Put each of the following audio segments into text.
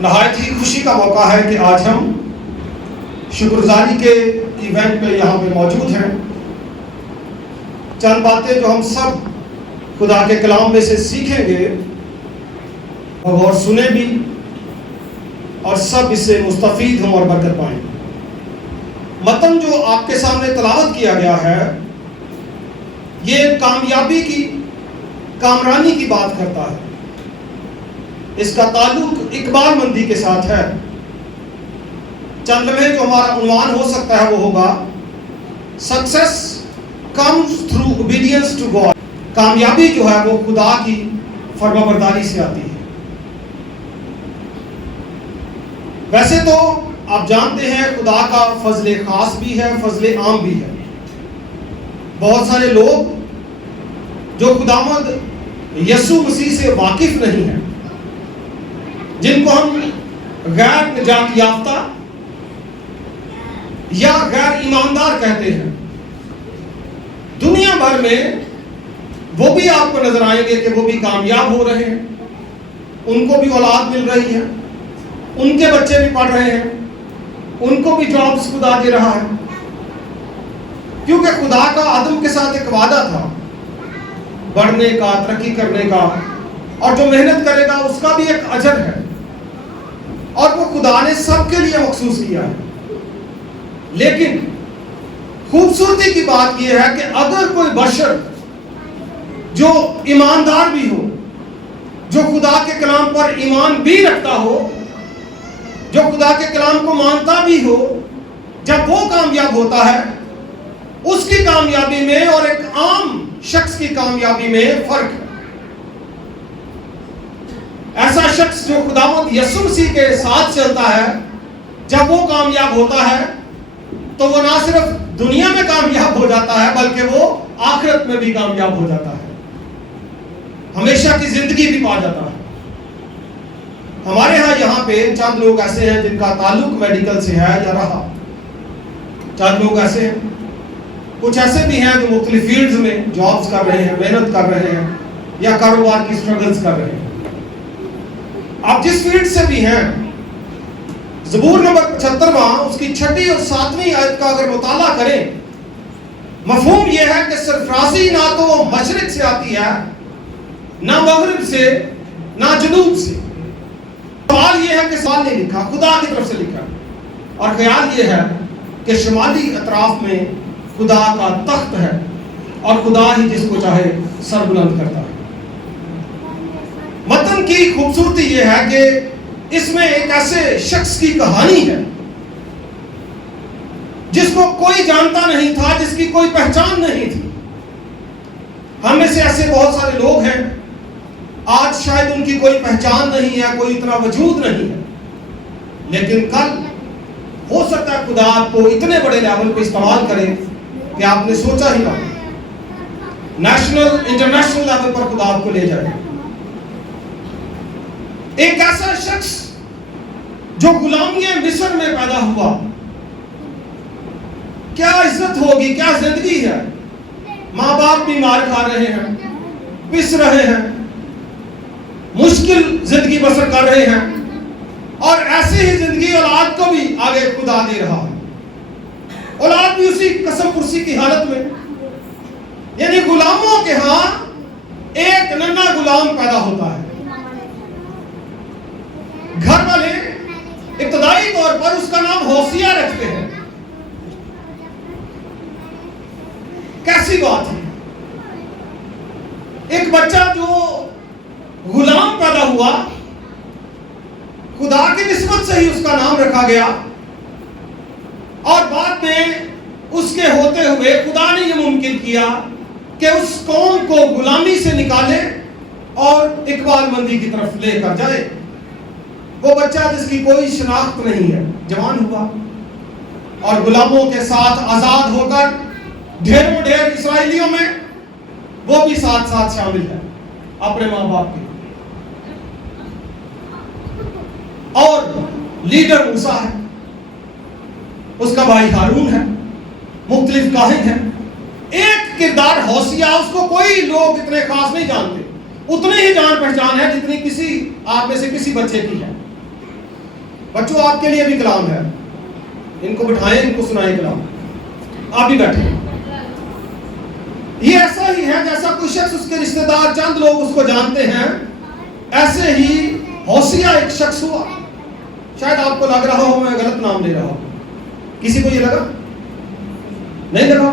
نہایت ہی خوشی کا موقع ہے کہ آج ہم شکرگزاری کے ایونٹ میں یہاں پہ موجود ہیں. چند باتیں جو ہم سب خدا کے کلام میں سے سیکھیں گے اور سنیں بھی اور سب اس سے مستفید ہوں اور برکت پائیں. متن جو آپ کے سامنے تلاوت کیا گیا ہے یہ کامیابی کی کامرانی کی بات کرتا ہے. اس کا تعلق اقبال مندی کے ساتھ ہے. چند لمحے جو ہمارا عنوان ہو سکتا ہے وہ ہوگا success comes through obedience to God. کامیابی جو ہے وہ خدا کی فرما برداری سے آتی ہے. ویسے تو آپ جانتے ہیں خدا کا فضل خاص بھی ہے، فضل عام بھی ہے. بہت سارے لوگ جو خداوند یسوع مسیح سے واقف نہیں ہیں، جن کو ہم غیر نجات یافتہ یا غیر ایماندار کہتے ہیں، دنیا بھر میں وہ بھی آپ کو نظر آئیں گے کہ وہ بھی کامیاب ہو رہے ہیں. ان کو بھی اولاد مل رہی ہے، ان کے بچے بھی پڑھ رہے ہیں، ان کو بھی جابز خدا دے رہا ہے. کیونکہ خدا کا آدم کے ساتھ ایک وعدہ تھا بڑھنے کا، ترقی کرنے کا، اور جو محنت کرے گا اس کا بھی ایک اجر ہے، اور وہ خدا نے سب کے لیے مخصوص کیا ہے. لیکن خوبصورتی کی بات یہ ہے کہ اگر کوئی بشر جو ایماندار بھی ہو، جو خدا کے کلام پر ایمان بھی رکھتا ہو، جو خدا کے کلام کو مانتا بھی ہو، جب وہ کامیاب ہوتا ہے اس کی کامیابی میں اور ایک عام شخص کی کامیابی میں فرق ہے. ایسا شخص جو خداوند یسوع مسیح کے ساتھ چلتا ہے، جب وہ کامیاب ہوتا ہے تو وہ نہ صرف دنیا میں کامیاب ہو جاتا ہے بلکہ وہ آخرت میں بھی کامیاب ہو جاتا ہے، ہمیشہ کی زندگی بھی پا جاتا ہے. ہمارے ہاں یہاں پہ چند لوگ ایسے ہیں جن کا تعلق میڈیکل سے ہے یا رہا. چند لوگ ایسے ہیں، کچھ ایسے بھی ہیں جو مختلف فیلڈز میں جابز کر رہے ہیں، محنت کر رہے ہیں یا کاروبار کی سٹرگلز کر رہے ہیں. آپ جس فیلڈ سے بھی ہیں، زبور نمبر 75 اس کی 6 اور 7 آیت کا اگر مطالعہ کریں، مفہوم یہ ہے کہ سرفرازی نہ تو مشرق سے آتی ہے، نہ مغرب سے، نہ جنوب سے. سوال یہ ہے کہ سوال نہیں لکھا، خدا کی طرف سے لکھا، اور خیال یہ ہے کہ شمالی اطراف میں خدا کا تخت ہے اور خدا ہی جس کو چاہے سر بلند کرتا ہے. متن کی خوبصورتی یہ ہے کہ اس میں ایک ایسے شخص کی کہانی ہے جس کو کوئی جانتا نہیں تھا، جس کی کوئی پہچان نہیں تھی. ہم میں سے ایسے بہت سارے لوگ ہیں آج شاید ان کی کوئی پہچان نہیں ہے، کوئی اتنا وجود نہیں ہے، لیکن کل ہو سکتا ہے خدا آپ کو اتنے بڑے لیول پہ استعمال کرے کہ آپ نے سوچا ہی نہ، نیشنل انٹرنیشنل لیول پر خدا آپ کو لے جائے. ایک ایسا شخص جو غلامی مصر میں پیدا ہوا، کیا عزت ہوگی، کیا زندگی ہے. ماں باپ بھی مار کھا رہے ہیں، پس رہے ہیں، مشکل زندگی بسر کر رہے ہیں، اور ایسی ہی زندگی اولاد کو بھی آگے خدا دے رہا ہے. اولاد بھی اسی قسم پرسی کی حالت میں، یعنی غلاموں کے ہاں ایک ننھا غلام پیدا ہوتا ہے. گھر والے ابتدائی طور پر اس کا نام ہوسیہ رکھتے ہیں. کیسی بات ہے، ایک بچہ جو غلام پیدا ہوا، خدا کی نسبت سے ہی اس کا نام رکھا گیا، اور بعد میں اس کے ہوتے ہوئے خدا نے یہ ممکن کیا کہ اس قوم کو غلامی سے نکالے اور اقبال مندی کی طرف لے کر جائے. وہ بچہ جس کی کوئی شناخت نہیں ہے جوان ہوا اور غلاموں کے ساتھ آزاد ہو کر ڈھیروں ڈھیر اسرائیلیوں میں وہ بھی ساتھ ساتھ شامل ہے اپنے ماں باپ کے. اور لیڈر موسیٰ ہے، اس کا بھائی ہارون ہے، مختلف کاہن ہیں. ایک کردار ہوسیہ، اس کو کوئی لوگ اتنے خاص نہیں جانتے، اتنی ہی جان پہچان ہے جتنی کسی آپ میں سے کسی بچے کی ہے. بچوں آپ کے لیے بھی کلام ہے, ان کو بٹھائیں, ان کو سنائیں کلام. آپ بھی بیٹھیں. یہ ایسا ہی ہے جیسا کوئی شخص, اس کے رشتہ دار چند لوگ اس کو جانتے ہیں, ایسے ہی ہوسیہ ایک شخص ہوا. شاید آپ کو لگ رہا ہو میں غلط نام لے رہا ہوں. کسی کو یہ لگا؟ نہیں لگا؟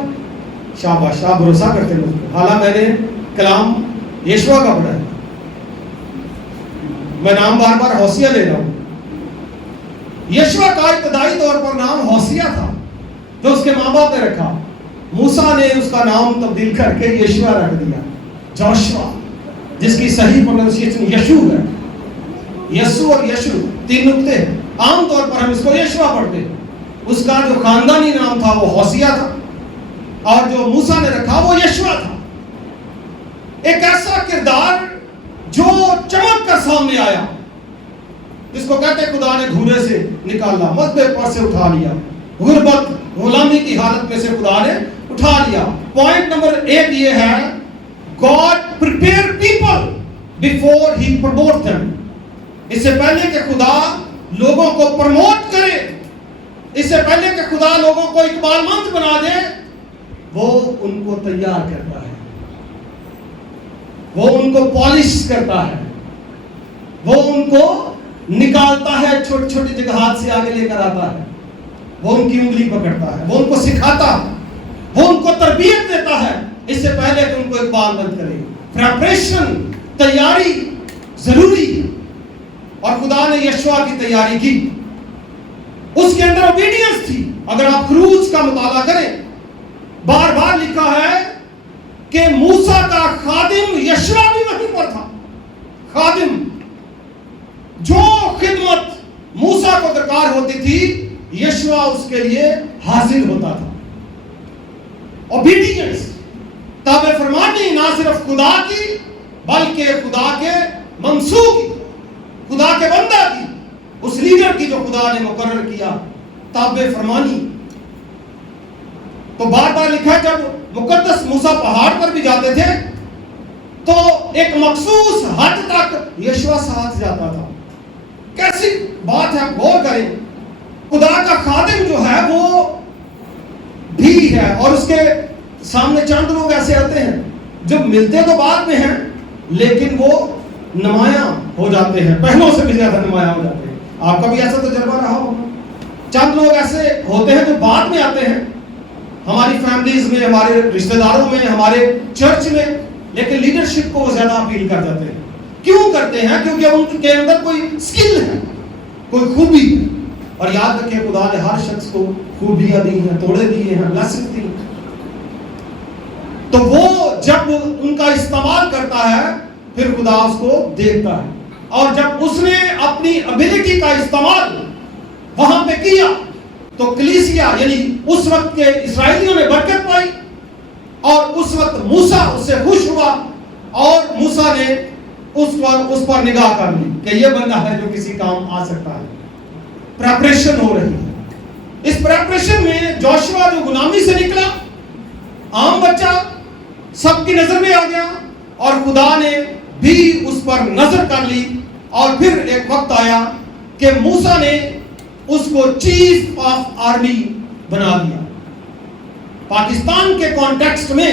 شاباش, آپ بھروسہ کرتے ہیں مجھ کو. حالانکہ میں نے کلام یشوع کا پڑھا ہے, میں نام بار بار ہوسیہ لے رہا ہوں. یشوع کا ابتدائی طور پر نام ہوسیہ تھا جو اس کے ماں باپ نے رکھا. موسیٰ نے اس کا نام تبدیل کر کے یشوع رکھ دیا, جوشوا, جس کی صحیح پروننسیشن یشوع ہے. یسوع اور یشوع تین نقطے ہیں. عام طور پر ہم اس کو یشوع پڑھتے ہیں. اس کا جو خاندانی نام تھا وہ ہوسیہ تھا, اور جو موسیٰ نے رکھا وہ یشوع تھا. ایک ایسا کردار جو چمک کر سامنے آیا, جس کو کہتے خدا نے دھونے سے نکالا, مذبے پر سے اٹھا لیا, غربت غلامی کی حالت میں سے خدا نے اٹھا لیا. پوائنٹ نمبر 1 یہ ہے, God prepare people before he promote them. اس سے پہلے کہ خدا لوگوں کو پروموٹ کرے, اس سے پہلے کہ خدا لوگوں کو اقبال مند بنا دے, وہ ان کو تیار کرتا ہے, وہ ان کو پالش کرتا ہے, وہ ان کو نکالتا ہے, چھوٹی چھوٹی جگہات سے آگے لے کر آتا ہے, وہ ان کی انگلی پکڑتا ہے, وہ ان کو سکھاتا ہے, وہ ان کو تربیت دیتا ہے, اس سے پہلے کہ ان کو اقبال مند کرے. پریپریشن, تیاری ضروری ہے, اور خدا نے یشوع کی تیاری کی. اس کے اندر اوبیڈینس تھی. اگر آپ خروج کا مطالعہ کریں, بار بار لکھا ہے کہ موسیٰ کا خادم یشوع بھی وہیں پر تھا. خادم, جو خدمت موسیٰ کو درکار ہوتی تھی, یشوع اس کے لیے حاضر ہوتا تھا. اوبیڈینس, تابع فرمانی, نہ صرف خدا کی بلکہ خدا کے منصوب کی, خدا کے بندہ کی, اس لیڈر کی جو خدا نے مقرر کیا, تابع فرمانی. تو بار بار لکھا ہے جب مقدس موسیٰ پہاڑ پر بھی جاتے تھے تو ایک مخصوص حد تک یشوع ساتھ جاتا تھا. کیسی بات ہے, غور کریں. خدا کا خادم جو ہے وہ بھی ہے, اور اس کے سامنے چند لوگ ایسے آتے ہیں جو ملتے تو بعد میں ہیں لیکن وہ نمایاں ہو جاتے ہیں, پہلوں سے بھی زیادہ نمایاں ہو جاتے ہیں. آپ کا بھی ایسا تجربہ رہا ہوگا. چند لوگ ایسے ہوتے ہیں جو بعد میں آتے ہیں ہماری فیملیز میں, ہمارے رشتہ داروں میں, ہمارے چرچ میں, لیکن لیڈرشپ کو وہ زیادہ اپیل کر جاتے ہیں. کیوں کرتے ہیں؟ کیونکہ ان کے اندر کوئی سکل ہے, کوئی خوبی ہے. اور یاد رکھیں خدا نے ہر شخص کو خوبیاں دی ہیں, توڑے دیے ہیں, بلیسنگ دی. تو وہ جب ان کا استعمال کرتا ہے پھر خدا اس کو دیکھتا ہے. اور جب اس نے اپنی ابیلٹی کا استعمال وہاں پہ کیا تو کلیسیا یعنی اس وقت کے اسرائیلیوں نے برکت پائی, اور اس وقت موسیٰ اس سے خوش ہوا, اور موسیٰ نے اس پر نگاہ کر لی کہ یہ بندہ ہے جو کسی کام آ سکتا ہے. پریپریشن ہو رہی ہے. اس پریپریشن میں جوشوا جو غلامی سے نکلا, عام بچہ, سب کی نظر میں آ گیا, اور خدا نے بھی اس پر نظر کر لی. اور پھر ایک وقت آیا کہ موسیٰ نے اس کو چیف آف آرمی بنا دیا. پاکستان کے کانٹیکسٹ میں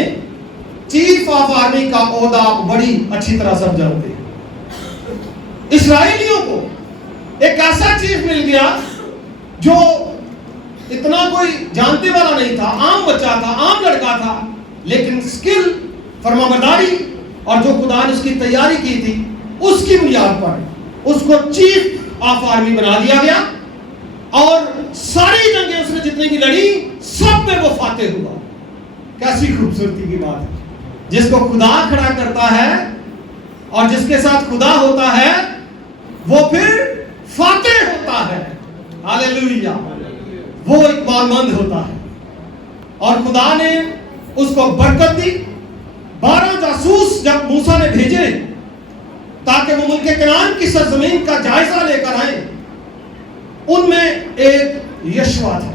چیف آف آرمی کا عہدہ آپ بڑی اچھی طرح سب جانتے ہیں. اسرائیلیوں کو ایک ایسا چیف مل گیا جو اتنا کوئی جانتے والا نہیں تھا, عام بچہ تھا, عام لڑکا تھا, لیکن سکل, فرمانبرداری اور جو خدا نے اس کی تیاری کی تھی اس کی بنیاد پر اس کو چیف آف آرمی بنا دیا گیا. اور ساری جنگیں اس نے جتنی بھی لڑی سب میں وہ فاتح ہوا. کیسی خوبصورتی کی بات ہے. جس کو خدا کھڑا کرتا ہے اور جس کے ساتھ خدا ہوتا ہے وہ پھر فاتح ہوتا ہے. ہاللیلویہ. وہ اقبال مند ہوتا ہے. اور خدا نے اس کو برکت دی. 12 جاسوس جب موسیٰ نے بھیجے تاکہ وہ ملک کنعان کی سرزمین کا جائزہ لے کر آئیں, ان میں ایک یشوع تھا.